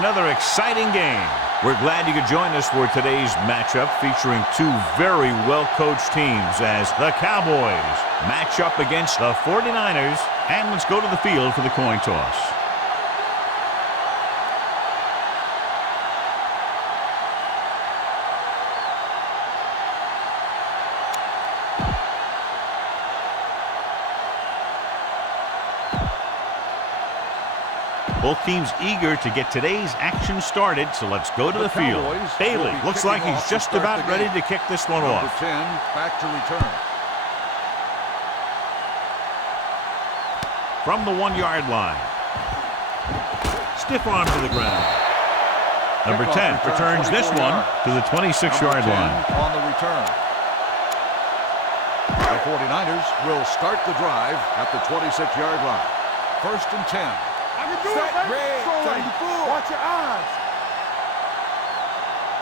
another exciting game. We're glad you could join us for today's matchup featuring two very well-coached teams as the Cowboys match up against the 49ers. And let's go to the field for the coin toss. Both teams eager to get today's action started, so let's go to the field. Bailey looks like he's just about ready to kick this one off. Number 10, back to return. From the 1-yard line. Stiff arm to the ground. Number 10 returns this one to the 26-yard line. On the return. The 49ers will start the drive at the 26-yard line. 1st and 10. I can do it, baby. 34. Watch your eyes.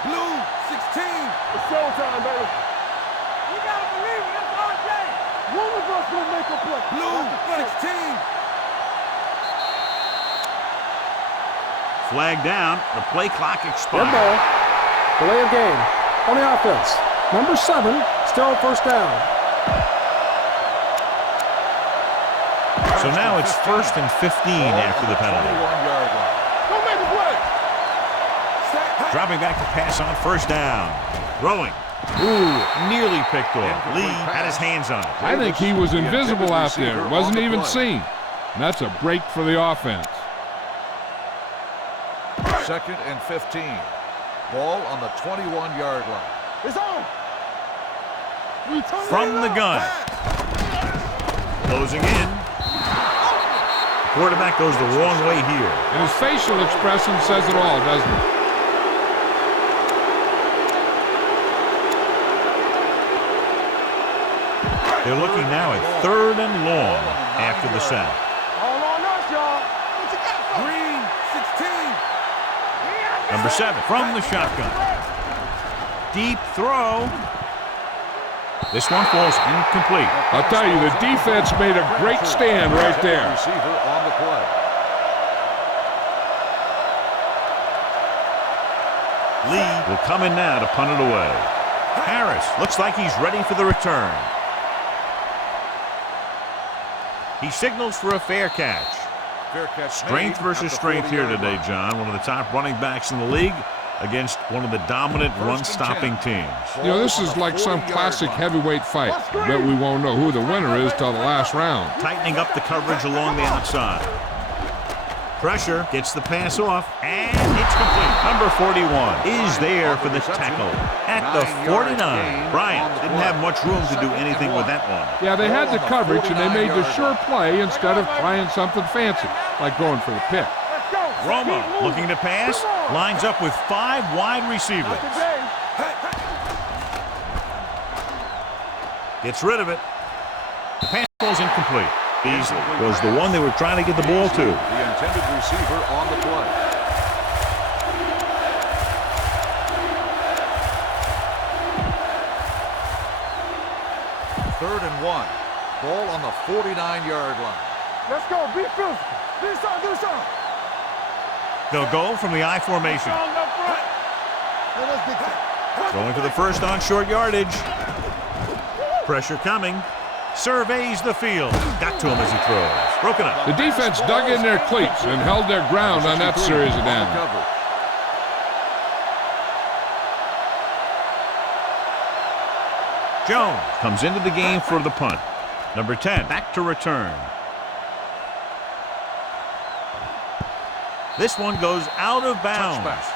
Blue, 16. It's showtime, baby. You gotta believe it. It's our game. One of us will make a play. Blue, 16. Flag down. The play clock expired. Good ball. Delay of game on the offense. Number 7, still 1st down. So now it's 1st and 15 after the penalty. Don't make a play. Dropping back to pass on 1st down. Throwing. Ooh, nearly picked off. Lee had his hands on it. I think he was invisible out there. Wasn't even seen. And that's a break for the offense. 2nd and 15. Ball on the 21-yard line. It's on. From the gun. Closing in. Quarterback goes the wrong way here. And his facial expression says it all, doesn't it? They're looking now at 3rd and long after the sack. All on us, y'all. What you got? Green, 16. Number 7 from the shotgun. Deep throw. This one falls incomplete. I'll tell you, the defense made a great stand right there. Receiver on the play. Lee will come in now to punt it away. Harris looks like he's ready for the return. He signals for a fair catch. Strength versus strength here today, John. One of the top running backs in the league against one of the dominant run-stopping teams. You know, this is like some classic heavyweight fight. I bet we won't know who the winner is till the last round. Tightening up the coverage along the outside. Pressure gets the pass off, and it's complete. Number 41 is there for the tackle at the 49. Bryant didn't have much room to do anything with that one. Yeah, they had the coverage, and they made the sure play instead of trying something fancy, like going for the pick. Romo looking to pass, lines up with 5 wide receivers. Gets rid of it. The pass goes incomplete. Beasley was the one they were trying to get the ball to. The intended receiver on the play. Third and 1. Ball on the 49-yard line. Let's go. Be physical. Do something. Do something. They'll go from the I formation. Going for the first on short yardage. Pressure coming. Surveys the field. Got to him as he throws. Broken up. The defense dug in their cleats and held their ground on that series of downs. Jones comes into the game for the punt. Number 10 back to return. This one goes out of bounds. Touchback.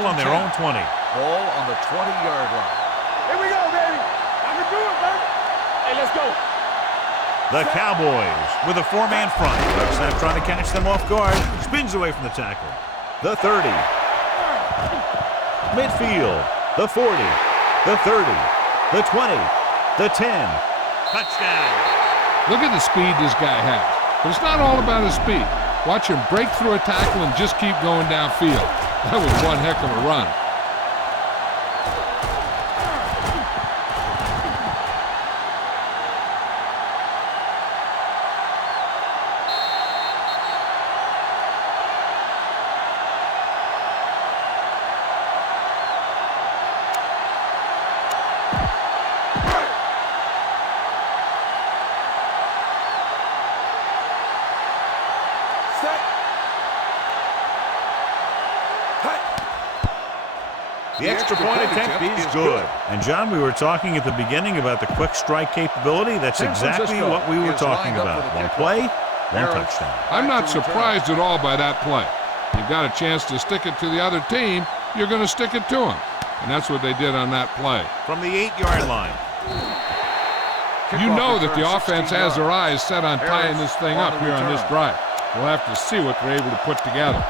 On their own 20. Ball on the 20-yard line. Here we go, baby. I can do it, baby. Hey, let's go. The Cowboys with a 4-man front. Snap trying to catch them off guard. Spins away from the tackle. The 30. Midfield. The 40. The 30. The 20. The 10. Touchdown. Look at the speed this guy has. But it's not all about his speed. Watch him break through a tackle and just keep going downfield. That was one heck of a run. The extra point attempt is good. And, John, we were talking at the beginning about the quick strike capability. That's exactly what we were talking about. One play, one touchdown. I'm not surprised at all by that play. You've got a chance to stick it to the other team, you're going to stick it to them. And that's what they did on that play. From the 8-yard line. You know that the offense has their eyes set on tying this thing up here on this drive. We'll have to see what they're able to put together.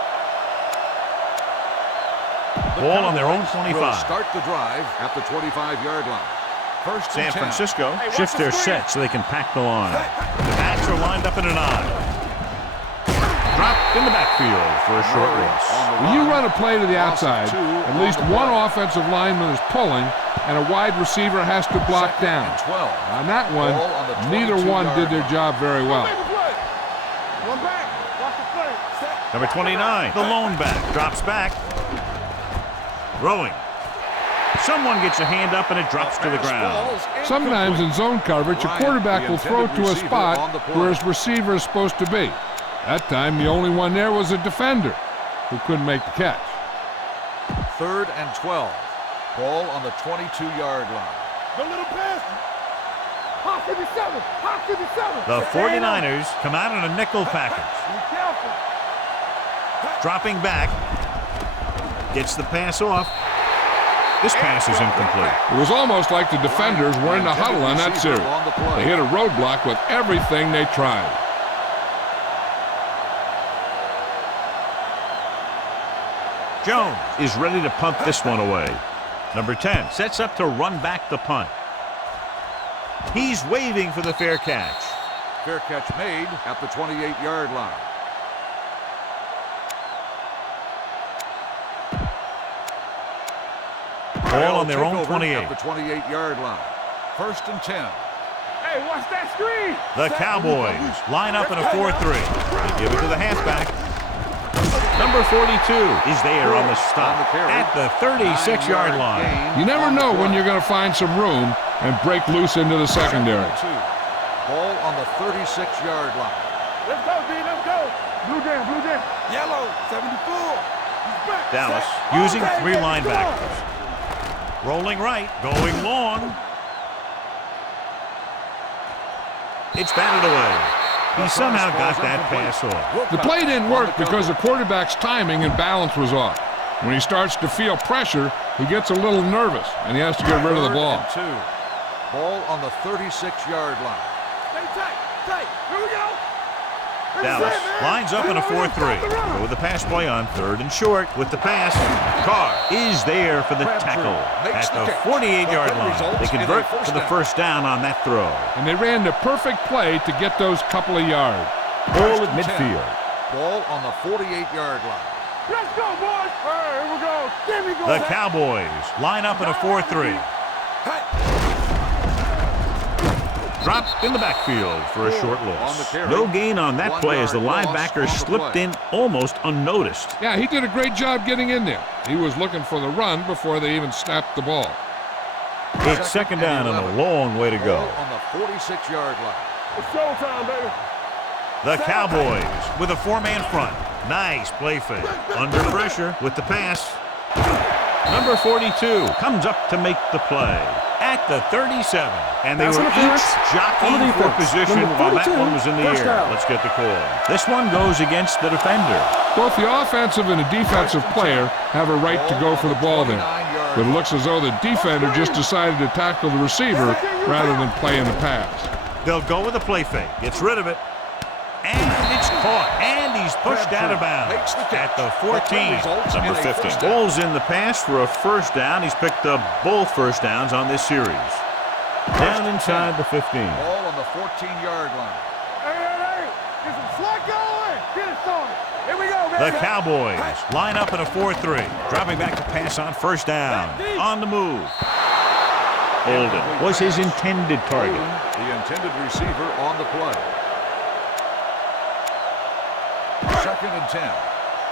Ball on their own 25. Start the drive at the 25-yard line. First and 10. San Francisco shifts their set so they can pack the line. The backs are lined up in an I. Dropped in the backfield for a short loss. When you run a play to the outside, at least one offensive lineman is pulling, and a wide receiver has to block down. On that one, neither one did their job very well. Number 29, the lone back, drops back. Throwing. Someone gets a hand up and it drops to the ground. Sometimes in zone coverage, a quarterback will throw to a spot where his receiver is supposed to be. That time, the only one there was a defender who couldn't make the catch. 3rd and 12. Ball on the 22-yard line. The little pass. Hot 57. Hot 57. The 49ers come out in a nickel package. Be careful. Dropping back. Gets the pass off. This pass is incomplete. It was almost like the defenders were in the huddle on that series. They hit a roadblock with everything they tried. Jones is ready to punt this one away. Number 10 sets up to run back the punt. He's waving for the fair catch. Fair catch made at the 28-yard line. Ball on their own 28. At the 28-yard line. 1st and 10. Hey, watch that screen. The Cowboys line up in a 4-3. They give it to the halfback. Number 42 is there on the stop at the 36-yard line. You never know when you're going to find some room and break loose into the secondary. Ball on the 36-yard line. Let's go, D. Let's go. Blue jam, blue jam. Yellow, 74. He's back. Dallas using 3 linebackers. Rolling right, going long. It's batted away. He somehow got that pass off. The play didn't work because the quarterback's timing and balance was off. When he starts to feel pressure, he gets a little nervous, and he has to get rid of the ball. 3rd and 2. Ball on the 36-yard line. Stay tight, tight. Here we go. Dallas lines up in a 4-3. Go with the pass play on 3rd and short with the pass. Carr is there for the tackle at the 48-yard line. They convert for the first down on that throw. And they ran the perfect play to get those couple of yards. Ball at midfield. Ball on the 48-yard line. Let's go, boys. All right, here we go. Give me go. The Cowboys line up in a 4-3. Dropped in the backfield for a short loss. No gain on that play as the linebacker slipped in almost unnoticed. Yeah, he did a great job getting in there. He was looking for the run before they even snapped the ball. It's 2nd down and a long way to go. On the 46-yard line. It's showtime, baby. The Cowboys with a 4-man front. Nice play fake. Under pressure with the pass. Number 42 comes up to make the play at the 37. And they were each jockeying for position while that one was in the air. Let's get the call. This one goes against the defender. Both the offensive and the defensive player have a right to go for the ball there. But it looks as though the defender just decided to tackle the receiver rather than play in the pass. They'll go with a play fake. Gets rid of it. And it's caught. And he's pushed out of bounds at the 14. Number 15 pulls in the pass for a first down. He's picked up both first downs on this series. Down inside the 15. Ball on the 14-yard line. Hey. Get some slack going. Get it started. Here we go, baby. The Cowboys line up in a 4-3. Dropping back to pass on first down. On the move. Holden was his intended target. The intended receiver on the play. 2nd and 10.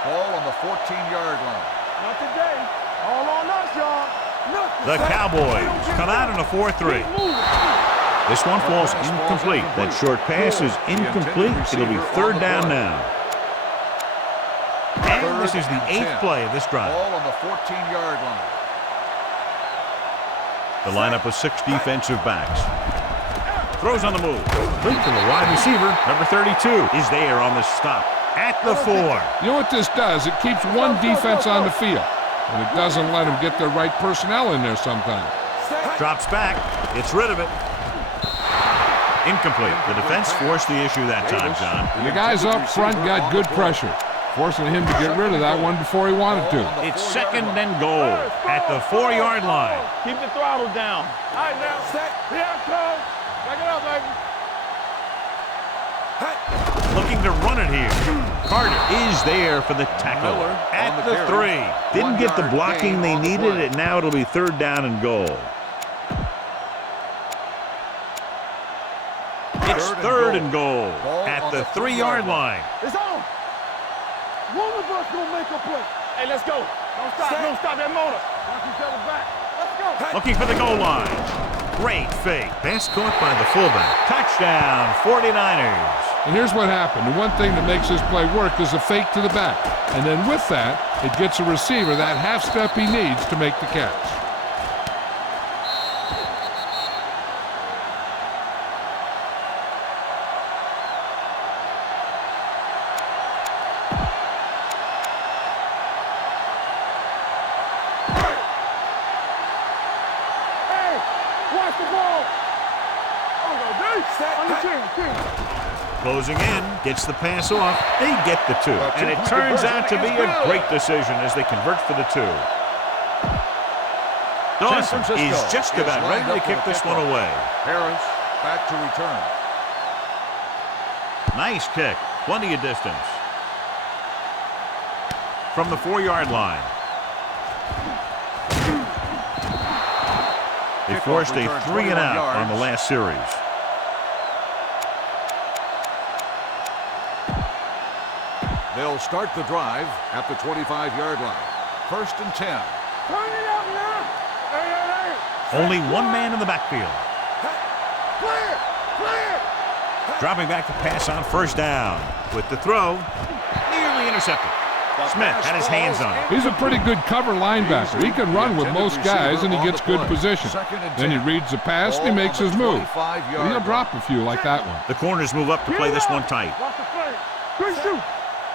Ball on the 14-yard line. Not today. All on us, y'all. The Cowboys come out in a 4-3. This one falls incomplete. That short pass is incomplete. It'll be 3rd down now. And this is the 8th play of this drive. Ball on the 14-yard line. The lineup of 6 defensive backs. Throws on the move. Complete to the wide receiver. Number 32 is there on the stop at the 4. You know what this does? It keeps one defense on the field, and it doesn't let them get the right personnel in there sometimes. Drops back. Gets rid of it. Incomplete. The defense forced the issue that time, John. And the guys up front got good pressure, forcing him to get rid of that one before he wanted to. It's 2nd and goal at the 4-yard line. Keep the throttle down. All right, now. Here it comes. Back it up, baby. Looking to run it here. Carter is there for the tackle at the 3. Didn't get the blocking they needed, and now it'll be 3rd down and goal. It's 3rd and goal at the 3-yard line. It's on. One of us gonna make a play. Hey, let's go. Don't stop. Don't stop that motor. Watch each other back. Let's go. Looking for the goal line. Great fake. Pass caught by the fullback. Touchdown, 49ers. And here's what happened. The one thing that makes this play work is a fake to the back. And then with that, it gets a receiver that half step he needs to make the catch. Closing in, gets the pass off. They get the 2. And it turns out to be a great decision as they convert for the 2. Dawson is just about ready to kick this one away. Harris back to return. Nice kick. Plenty of distance. From the 4-yard line. They forced a 3-and-out on the last series. They'll start the drive at the 25-yard line. 1st and 10. Turn it up now. Hey. Only one man in the backfield. Clear. Dropping back to pass on 1st down. With the throw, nearly intercepted. Smith had his hands on it. He's a pretty good cover linebacker. He can run with most guys, and he gets good position. Then he reads the pass, and he makes his move. But he'll drop a few like that one. The corners move up to play this one tight. Watch the flank. Good shoot.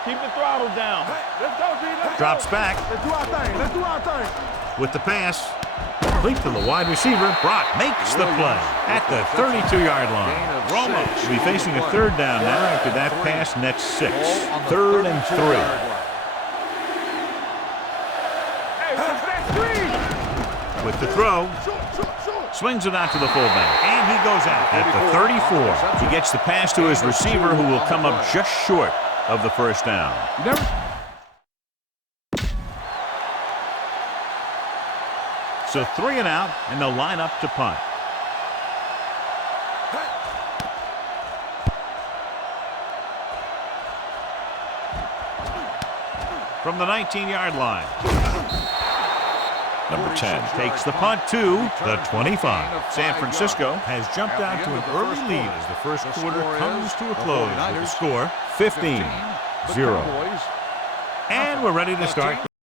Keep the throttle down. Let's go, G. Let's Drops back. Let's do our thing. Let's do our thing. With the pass, complete to the wide receiver. Brock makes the play at the 32-yard line. Romo will be facing a 3rd down now after that pass next 6. 3rd and 3. Hey, watch that screen. With the throw, swings it out to the fullback, and he goes out at the 34. He gets the pass to his receiver, who will come up just short of the 1st down. So 3-and-out, and they'll line up to punt. From the 19-yard line. Number 10 takes the punt to the 25. San Francisco has jumped out to an early lead as the first quarter comes to a close with the score 15-0. And we're ready to start.